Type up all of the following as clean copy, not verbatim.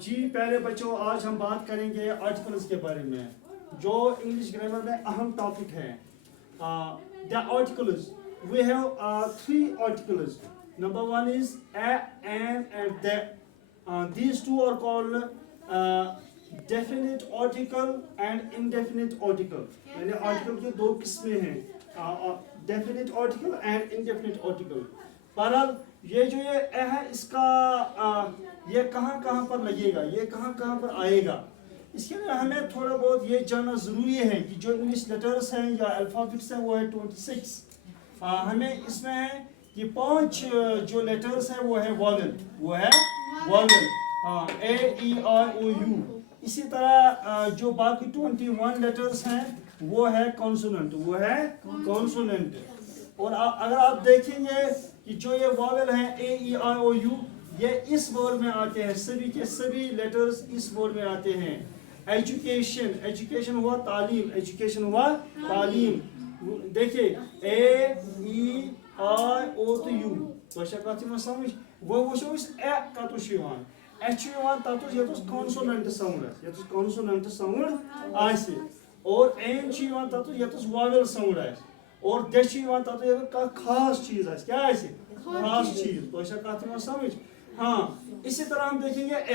جی پہلے بچوں آج ہم بات کریں گے آرٹیکلز کے بارے میں جو انگلش گرامر میں اہم ٹاپک ہے. The articles, we have three articles. Number one is a, an and the. These two are called definite article and indefinite article. یعنی article کی دو قسمیں ہیں, definite article and indefinite article. بہرحال یہ جو یہ ہے اس کا یہ کہاں کہاں پر لگے گا, یہ کہاں کہاں پر آئے گا, اس کے لیے ہمیں تھوڑا بہت یہ جاننا ضروری ہے کہ جو انگلش لیٹرز ہیں یا الفابیٹس ہیں وہ ہے 26. ہمیں اس میں ہے کہ 5 جو لیٹرز ہیں وہ ہے واول, وہ ہے واول, اے ای آئی او یو. اسی طرح جو باقی 21 لیٹرز ہیں وہ ہے کانسوننٹ, وہ ہے کانسوننٹ. اور اگر آپ دیکھیں گے کہ جو یہ واول ہیں اے ای آئی او یو, یہ اس ورڈ میں آتے ہیں, سبھی کے سبھی لیٹرز اس ورڈ میں آتے ہیں. ایجوکیشن, ایجوکیشن ہوا تعلیم, ایجوکیشن ہوا تعلیم. دیکھیے اے ای آئی او تو یو تو کت سمجھ وہ وچھو اس اے کتس تتس یتس کانسوننٹ ساؤنڈ, یتس کانسوننٹ ساؤنڈ آسہ, اور این تتس یتس واول ساؤنڈ آسہ, اور دے تتس یتس خاص چیز آسہ, کیا آسہ خاص چیز, تو کت سمجھ. ہاں اسی طرح ہم دیکھیں گے اے,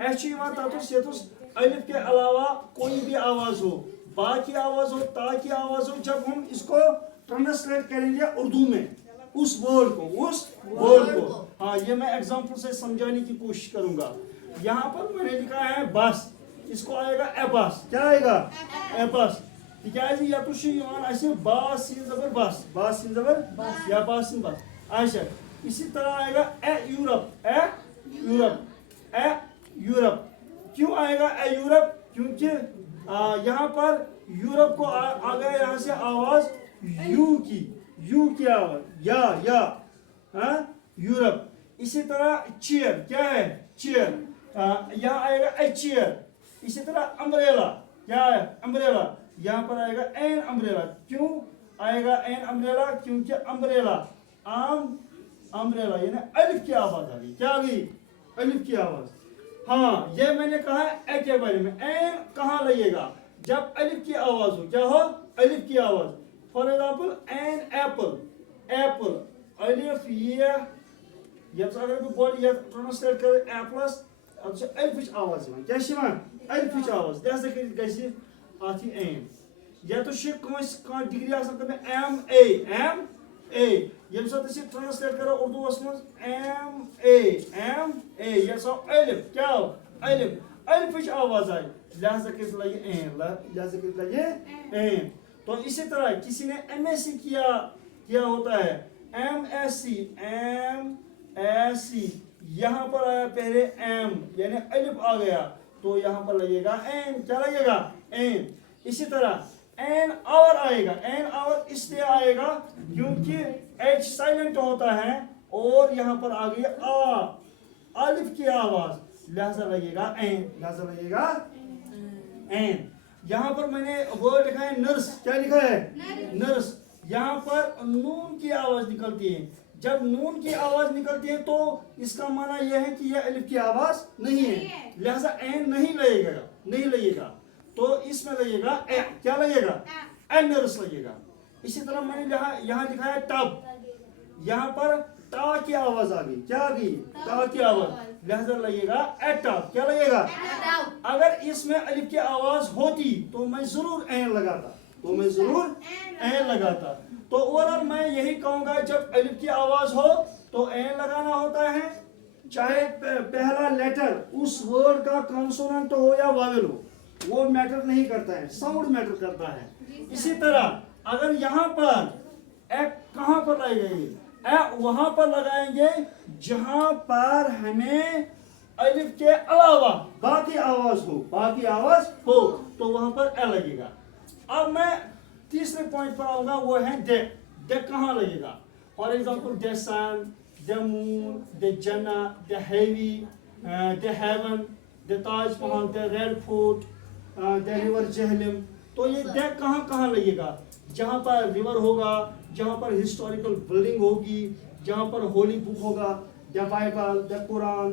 اے تتس یتس الف کے علاوہ کوئی بھی آواز ہو, با کی آواز ہو, تا کی آواز ہو, جب ہم اس کو ٹرانسلیٹ کریں گے اردو میں اس ورڈ کو, ہاں یہ میں ایگزامپل سے سمجھانے کی کوشش کروں گا. یہاں پر میں نے لکھا ہے بس, اس کو آئے گا اے بس, کیا آئے گا اے بس, تکیازِ یتس اسہ با سین زبر بس, با سین زبر یا با سین بس. اچھا اسی طرح آئے گا اے یورپ, اے یورپ, اے یورپ. کیوں آئے گا اے یورپ, کیونکہ یہاں پر یورپ کو آ گیا یہاں سے آواز یو کی آواز, یا یورپ. اسی طرح چیئر, کیا ہے چیئر, یہاں آئے گا اے چیئر. اسی طرح امبریلا, کیا ہے امبریلا, یہاں پر آئے گا این امبریلا. کیوں آئے گا این امبریلا, کیونکہ امبریلا امبریلا یعنی الف کی آواز آ گئی, کیا آ گئی الف کی آواز. ہاں یہ میں نے کہا ہے اے کے بارے میں. این کہاں لگے گا, جب الف کی آواز ہو, کیا ہو الف کی آواز. For example an apple, apple الف یہ اگر بہٕ گۄڈٕ یتھ ٹرانسلیٹ کرٕ ایپلس اتھ چھِ الفٕچ آواز یِوان, کیاہ چھِ یِوان الفٕچ آواز, لہذا کٔرِتھ گژھِ اتھ یہِ این. یتس چھِ کانٛہہ ڈگری آسان کٔرمٕژ ایم اے, ییٚمہِ ساتہٕ أسۍ یہِ ٹرانسلیٹ کرو اردوٗوس منٛز ایم اے یس آو الف, کیا آو الف, الفٕچ آواز آئی, لہذا کٔرِتھ لگہِ این, لہذا کٔرِتھ لگہِ این. تو اسی طرح کسی نے ایم ایس سی کیا ہوتا ہے ایم ایس سی, یہاں پر آیا پہلے ایم یعنی الف آ گیا, تو یہاں پر لگے گا این, کیا لگے گا این. اسی طرح این آور آئے گا, این آور اس لیے آئے گا کیونکہ ایچ سائلنٹ ہوتا ہے اور یہاں پر آ گئی الف کی آواز, لہذا لگے گا این, لہذا لگے گا این. یہاں پر میں نے ورڈ لکھا ہے نرس, کیا لکھا ہے نرس. یہاں پر نون کی آواز نکلتی ہے, جب نون کی آواز نکلتی ہے تو اس کا معنی یہ ہے کہ یہ الف کی آواز نہیں ہے, لہذا این نہیں لگے گا, تو اس میں لگے گا اے, کیا لگے گا اے نرس لگے گا. اسی طرح میں نے یہاں لکھا ہے ٹب, یہاں پر تا کی آواز آ گئی, کیا آ گئی تا کی آواز, لہذا لگے گا اے ٹب, کیا لگے گا. اگر اس میں الف کی آواز ہوتی تو میں ضرور این لگاتا, تو اوورآل میں یہی کہوں گا جب الف کی آواز ہو تو این لگانا ہوتا ہے, چاہے پہلا لیٹر اس ورڈ کا کانسوننٹ ہو یا واول ہو, وہ میٹر نہیں کرتا ہے, ساؤنڈ میٹر کرتا ہے. اسی طرح اگر یہاں پر اے کہاں پر لگائیں گے, اے وہاں پر لگائیں گے جہاں پر ہمیں الف کے علاوہ باقی آواز ہو, تو وہاں پر اے لگے گا. اب میں تیسرے پوائنٹ پر آؤں گا, وہ ہے دے. دے کہاں لگے گا, فار ایگزامپل دے سن, دے مون, دے جنا, دے heavy, they haven't, they Taj Mahal, they read fort, they river Jhelum. تو یہ دے کہاں لگے گا, جہاں پر ریور ہوگا, جہاں پر ہسٹوریکل بلڈنگ ہوگی, جہاں پر ہولی بک ہوگا, the Bible, the Quran,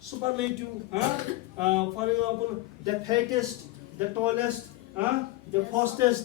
superlative, for example, the fattest, the tallest, the fastest,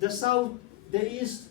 the south, the east,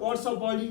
parts of body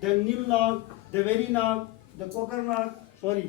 the nil knock, the very knock, the cocker knock, sorry,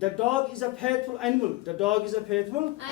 the dog is a faithful animal. The dog is a faithful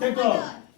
The dog.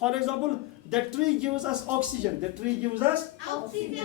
For example, the tree gives us oxygen. The tree gives us oxygen.